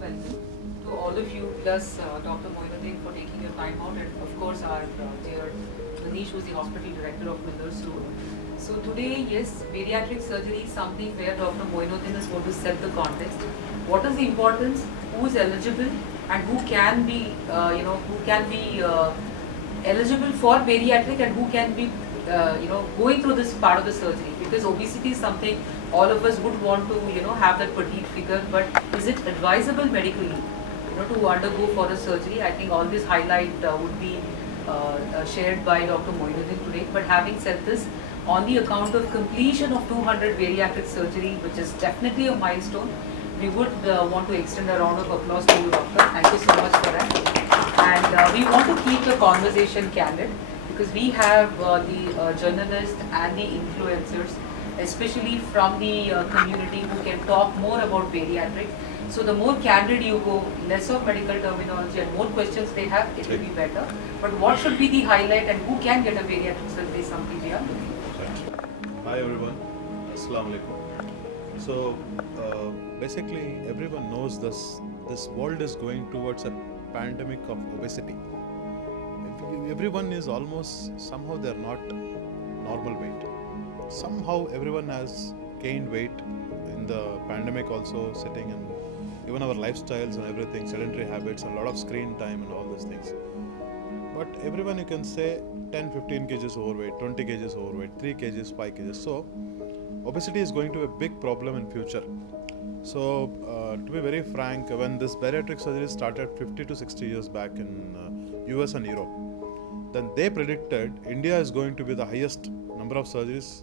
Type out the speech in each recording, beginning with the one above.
warm welcome to all of you, plus Dr. Moinoddin for taking your time out, and of course our dear Manish, who's the hospital director of Millers Road. So today, yes, bariatric surgery is something where Dr. Moinoddin is going to set the context. What is the importance? Who is eligible, and who can be, eligible for bariatric, and who can be, going through this part of the surgery? Because obesity is something all of us would want to, have that petite figure, but is it advisable medically, to undergo for the surgery? I think all this highlight would be shared by Dr. Moinoddin today. But having said this, on the account of completion of 200 bariatric surgery, which is definitely a milestone, we would want to extend a round of applause to you, doctor. Thank you so much for that. And we want to keep the conversation candid, because we have the journalists and the influencers, especially from the community, who can talk more about bariatric. So the more candid you go, less of medical terminology and more questions they have, it will be better. But what should be the highlight, and who can get a bariatric surgery is something we are looking for. Hi everyone, Assalamu alaikum. So basically everyone knows this world is going towards a pandemic of obesity. Everyone is almost, somehow they are not normal weight. Somehow everyone has gained weight in the pandemic also, sitting in even our lifestyles and everything, sedentary habits and a lot of screen time and all these things. But everyone, you can say 10, 15 kgs overweight, 20 kgs overweight, 3 kgs, 5 kgs. So obesity is going to be a big problem in future. So to be very frank, when this bariatric surgery started 50 to 60 years back in US and Europe, then they predicted India is going to be the highest number of surgeries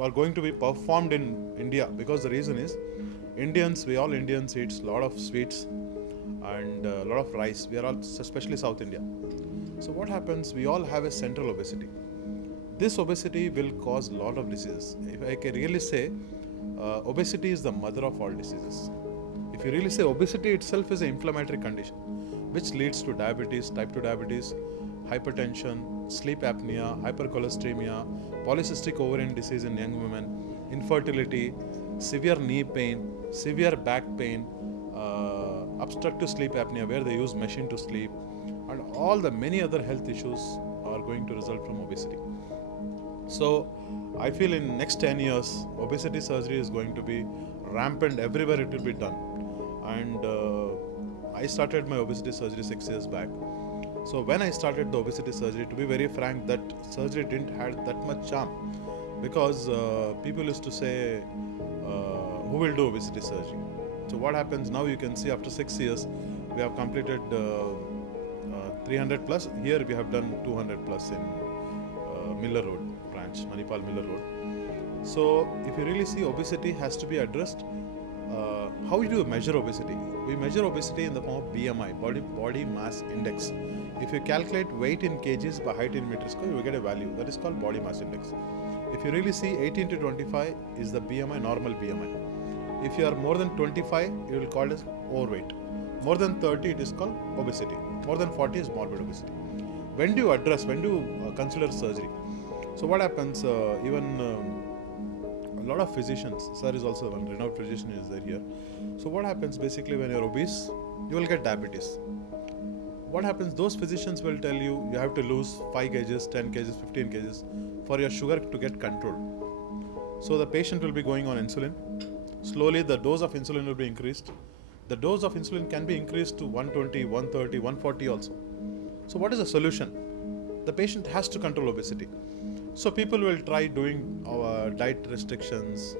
are going to be performed in India, because the reason is we all Indians eat a lot of sweets and a lot of rice. We are all, especially South India. So what happens, we all have a central obesity. This obesity will cause a lot of diseases. If I can really say, obesity is the mother of all diseases. If you really say, obesity itself is an inflammatory condition which leads to diabetes, type 2 diabetes, hypertension, sleep apnea, hypercholesteremia, polycystic ovarian disease in young women, infertility, severe knee pain, severe back pain, obstructive sleep apnea where they use machine to sleep, and all the many other health issues are going to result from obesity. So I feel in next 10 years, obesity surgery is going to be rampant everywhere. It will be done. And I started my obesity surgery 6 years back. So when I started the obesity surgery, to be very frank, that surgery didn't have that much charm, because people used to say, who will do obesity surgery? So what happens now, you can see after 6 years, we have completed 300 plus. Here we have done 200 plus in Miller Road branch, Manipal Millers Road. So if you really see, obesity has to be addressed. How do you measure obesity? We measure obesity in the form of BMI, body mass index. If you calculate weight in kgs by height in meters square, you will get a value that is called body mass index. If you really see, 18 to 25 is the BMI, normal BMI. If you are more than 25, you will call it as overweight. More than 30, it is called obesity. More than 40 is morbid obesity. When do you consider surgery? So what happens, a lot of physicians, sir is also one renowned physician is there here. So what happens, basically when you are obese, you will get diabetes. What happens, those physicians will tell you, you have to lose 5 kgs, 10 kgs, 15 kgs for your sugar to get controlled. So the patient will be going on insulin. Slowly the dose of insulin will be increased. The dose of insulin can be increased to 120, 130, 140 also. So what is the solution? The patient has to control obesity. So people will try doing diet restrictions,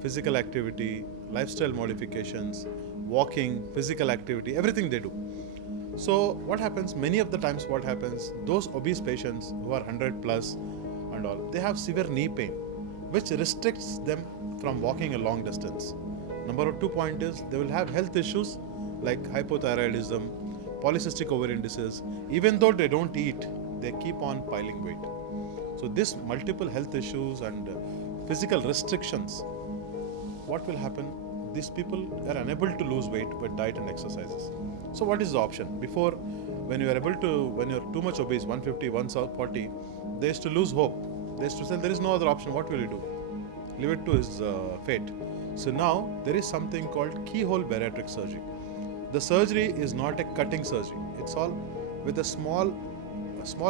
physical activity, lifestyle modifications, walking, physical activity, everything they do. So what happens, many of the times what happens, those obese patients who are 100 plus and all, they have severe knee pain, which restricts them from walking a long distance. Number 2 point is, they will have health issues like hypothyroidism, polycystic ovarian disease. Even though they don't eat, they keep on piling weight. So this multiple health issues and physical restrictions, what will happen? These people are unable to lose weight with diet and exercises. So what is the option? Before, when you are too much obese, 150, 140, they used to lose hope. They used to say, there is no other option, what will you do? Leave it to his fate. So now, there is something called keyhole bariatric surgery. The surgery is not a cutting surgery. It's all with a small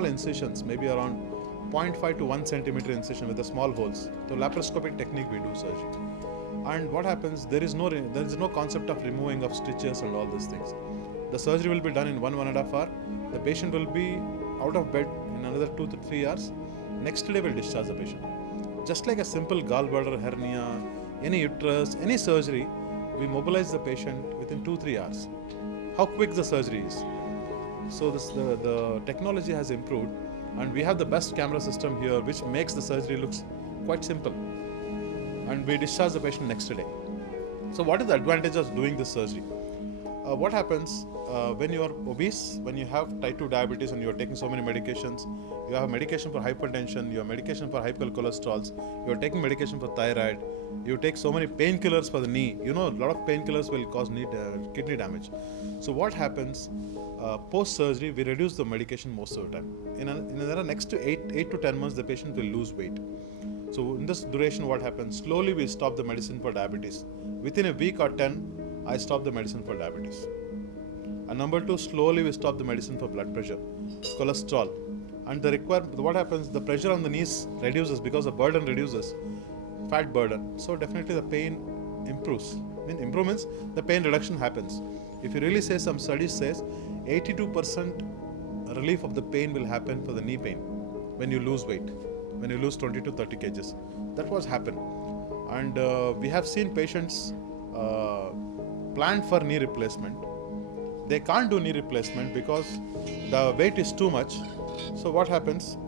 incisions, maybe around 0.5 to 1 centimeter incision with the small holes. So laparoscopic technique we do surgery. And what happens? There is no concept of removing of stitches and all these things. The surgery will be done in 1.5 hour. The patient will be out of bed in another 2 to 3 hours. Next day we'll discharge the patient. Just like a simple gallbladder hernia, any uterus, any surgery, we mobilize the patient within 2-3 hours. How quick the surgery is. So the technology has improved, and we have the best camera system here, which makes the surgery looks quite simple. And we discharge the patient next day. So what is the advantage of doing this surgery? What happens when you are obese, when you have type 2 diabetes and you are taking so many medications, you have medication for hypertension, you have medication for hypercholesterols, you are taking medication for thyroid, you take so many painkillers for the knee. You know, a lot of painkillers will cause kidney damage. So what happens? Post-surgery, we reduce the medication most of the time. In the next 8 to 10 months, the patient will lose weight. So in this duration, what happens? Slowly we stop the medicine for diabetes. Within a week or 10, I stop the medicine for diabetes. And number 2, slowly we stop the medicine for blood pressure, cholesterol. And what happens? The pressure on the knees reduces because the burden reduces, fat burden. So definitely the pain improves. Improvements, the pain reduction happens. If you really say, some studies says 82% relief of the pain will happen for the knee pain when you lose weight, when you lose 20 to 30 kgs. That was happen. And we have seen patients planned for knee replacement. They can't do knee replacement because the weight is too much. So what happens?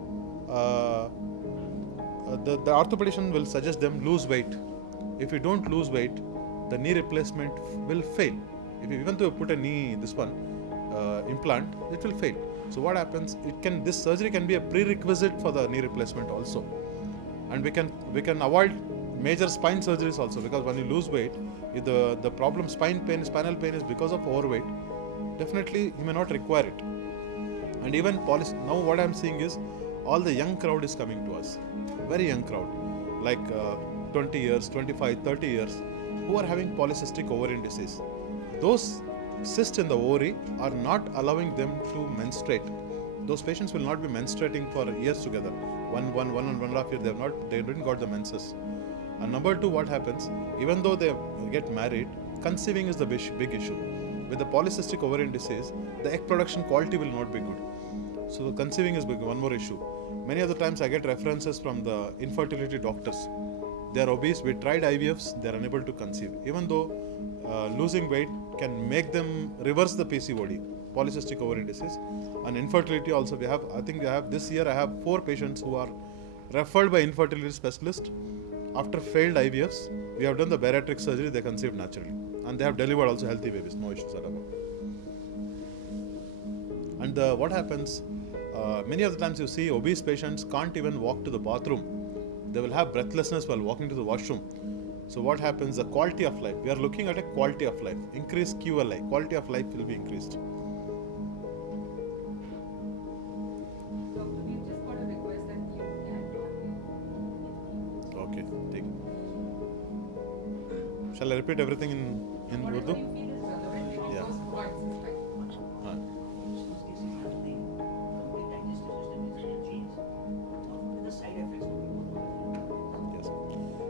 The orthopedician will suggest them lose weight. If you don't lose weight, the knee replacement will fail. Even though you put a knee, implant, it will fail. So what happens? This surgery can be a prerequisite for the knee replacement also, and we can avoid major spine surgeries also, because when you lose weight, if the problem spinal pain is because of overweight, definitely you may not require it. And even now what I am seeing is all the young crowd is coming to us, very young crowd, like 20 years, 25, 30 years, who are having polycystic ovarian disease. Those cysts in the ovary are not allowing them to menstruate. Those patients will not be menstruating for years together. One and 1.5 years, they didn't got the menses. And number 2, what happens? Even though they get married, conceiving is the big issue. With the polycystic ovarian disease, the egg production quality will not be good. So conceiving is one more issue. Many other times I get references from the infertility doctors. They are obese, we tried IVFs, they are unable to conceive. Even though losing weight can make them reverse the PCOD, polycystic ovarian disease. And infertility also, this year I have 4 patients who are referred by infertility specialist. After failed IVFs, we have done the bariatric surgery, they conceived naturally. And they have delivered also healthy babies, no issues at all. And what happens, many of the times you see obese patients can't even walk to the bathroom. They will have breathlessness while walking to the washroom. So what happens, the quality of life, we are looking at a quality of life, increase QLI, quality of life will be increased. Doctor, we've just got a request that you can. Okay, take it. Shall I repeat everything in Whatever Urdu? you feel is relevant, maybe Yeah. those points is fine. Yes.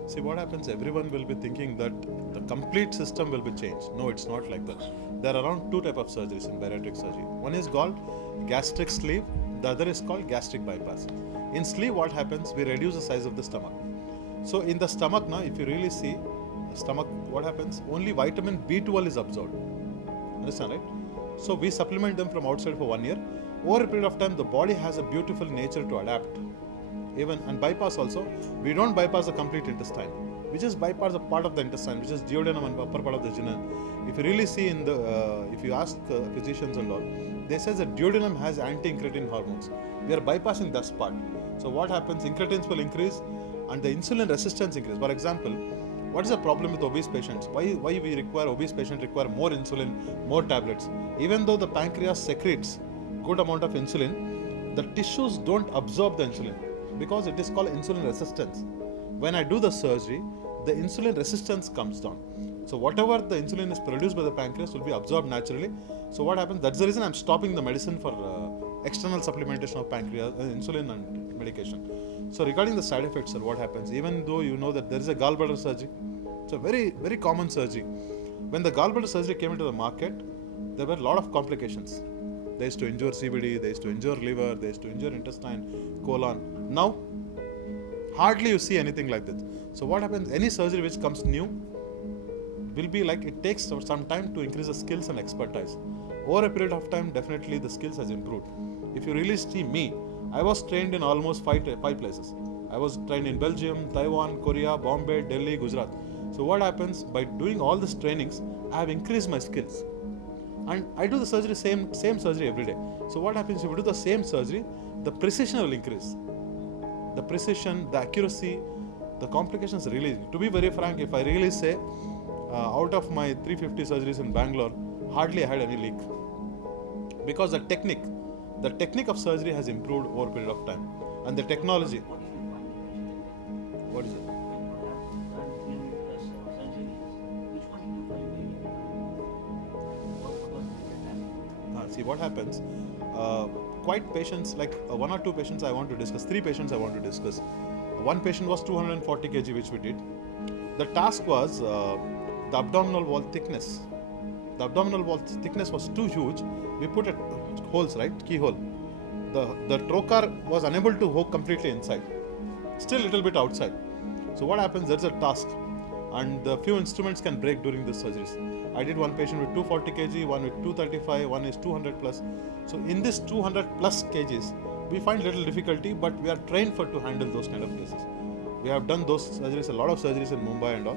See what happens, everyone will be thinking that the complete system will be changed. No, it's not like that. There are around 2 types of surgeries in bariatric surgery. One is called gastric sleeve, the other is called gastric bypass. In sleeve, what happens, we reduce the size of the stomach. So in the stomach now, if you really see, the stomach, what happens, only vitamin B12 is absorbed. Understand, right? So we supplement them from outside for 1 year. Over a period of time, the body has a beautiful nature to adapt. And bypass also, we don't bypass the complete intestine. We just bypass a part of the intestine, which is duodenum and upper part of the jejunum. If you really see if you ask physicians and all, they say that duodenum has anti-incretin hormones. We are bypassing that part. So what happens, incretins will increase and the insulin resistance increase. For example, what is the problem with obese patients? Why obese patients require more insulin, more tablets? Even though the pancreas secretes good amount of insulin, the tissues don't absorb the insulin because it is called insulin resistance. When I do the surgery, the insulin resistance comes down. So whatever the insulin is produced by the pancreas will be absorbed naturally. So what happens? That's the reason I'm stopping the medicine for external supplementation of pancreas, insulin and medication. So regarding the side effects, sir, what happens? Even though you know that there is a gallbladder surgery, it's a very, very common surgery. When the gallbladder surgery came into the market, there were a lot of complications. They used to injure CBD, they used to injure liver, they used to injure intestine, colon. Now, hardly you see anything like this. So what happens? Any surgery which comes new will be like it takes some time to increase the skills and expertise. Over a period of time, definitely the skills has improved. If you really see me, I was trained in almost five places. I was trained in Belgium, Taiwan, Korea, Bombay, Delhi, Gujarat. So what happens? By doing all these trainings, I have increased my skills. And I do the surgery, same surgery every day. So what happens if you do the same surgery, the precision will increase. The precision, the accuracy, the complications really. To be very frank, if I really say, out of my 350 surgeries in Bangalore, hardly I had any leak. Because the technique of surgery has improved over a period of time. And the technology. What is it? See what happens, quite patients, like one or two patients I want to discuss, three patients I want to discuss. One patient was 240 kg, which we did. The task was the abdominal wall thickness. The abdominal wall thickness was too huge. We put it holes, right, keyhole. The trocar was unable to hook completely inside, still a little bit outside. So what happens, there's a task, and the few instruments can break during the surgeries. I did one patient with 240 kg, one with 235, one is 200 plus. So in this 200 plus kgs, we find little difficulty, but we are trained to handle those kind of cases. We have done those surgeries, a lot of surgeries in Mumbai and all.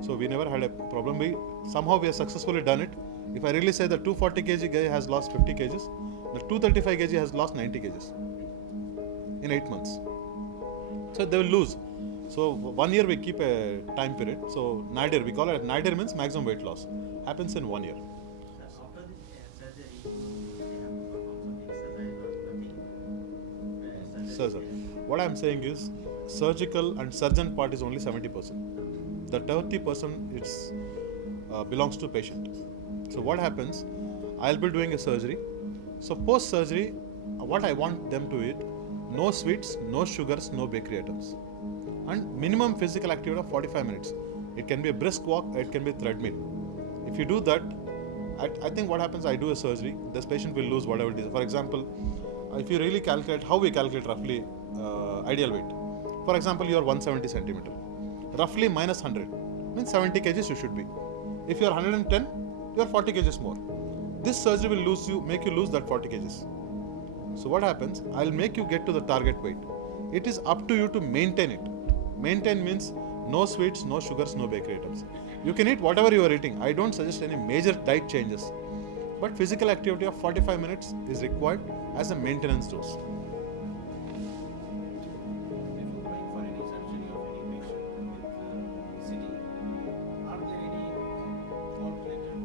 So we never had a problem. Somehow we have successfully done it. If I really say the 240 kg guy has lost 50 kgs, the 235 kg has lost 90 kgs in 8 months. So they will lose. So 1 year we keep a time period. So nadir, we call it nadir, means maximum weight loss. Happens in 1 year. After the surgery, they have to perform some exercise or nothing. What I am saying is, surgical and surgeon part is only 70%. The 30% belongs to patient. So what happens? I'll be doing a surgery. So post surgery, what I want them to eat: no sweets, no sugars, no bakery items, and minimum physical activity of 45 minutes. It can be a brisk walk, it can be treadmill. If you do that, I think what happens, I do a surgery, this patient will lose whatever it is. For example, if you really calculate, how we calculate roughly ideal weight. For example, you are 170 centimeter. Roughly minus 100 means 70 kgs you should be. If you are 110, you are 40 kgs more. This surgery will make you lose that 40 kgs. So what happens? I'll make you get to the target weight. It is up to you to maintain it. Maintain means no sweets, no sugars, no bakery items. You can eat whatever you are eating. I don't suggest any major diet changes. But physical activity of 45 minutes is required as a maintenance dose. Before going for any surgery of any patient with obesity, are there any formulated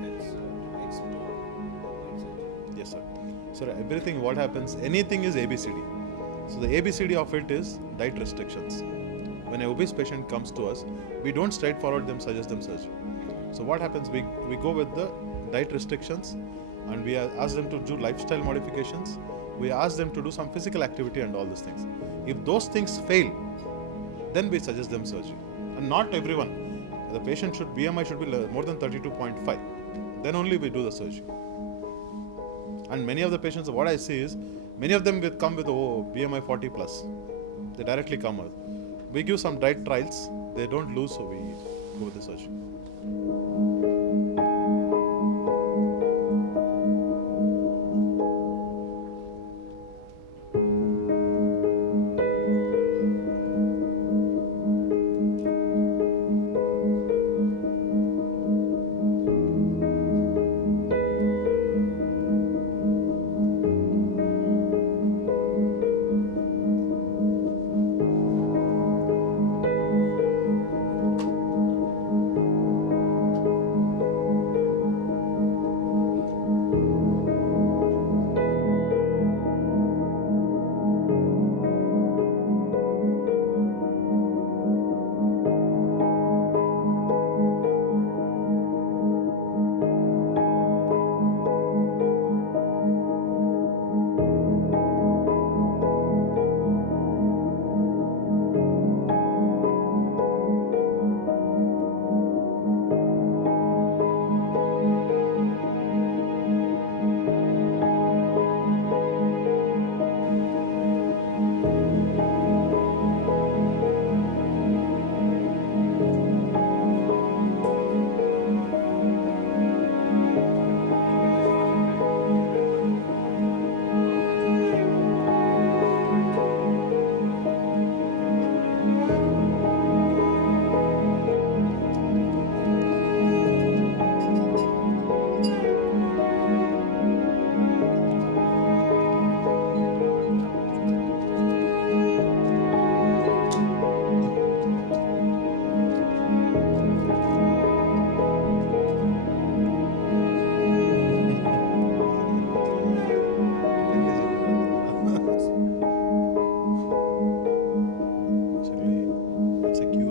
methods to explore avoid surgery? Yes, sir. So everything, what happens, anything is ABCD. So the ABCD of it is diet restrictions. When an obese patient comes to us, we don't straightforward them, suggest them surgery. So what happens, we go with the diet restrictions, and we ask them to do lifestyle modifications. We ask them to do some physical activity and all these things. If those things fail, then we suggest them surgery. And not everyone. The patient BMI should be more than 32.5. Then only we do the surgery. And many of the patients, what I see is, many of them come with BMI 40 plus. They directly come out. We give some diet trials. They don't lose, so we go with the surgery. a cure.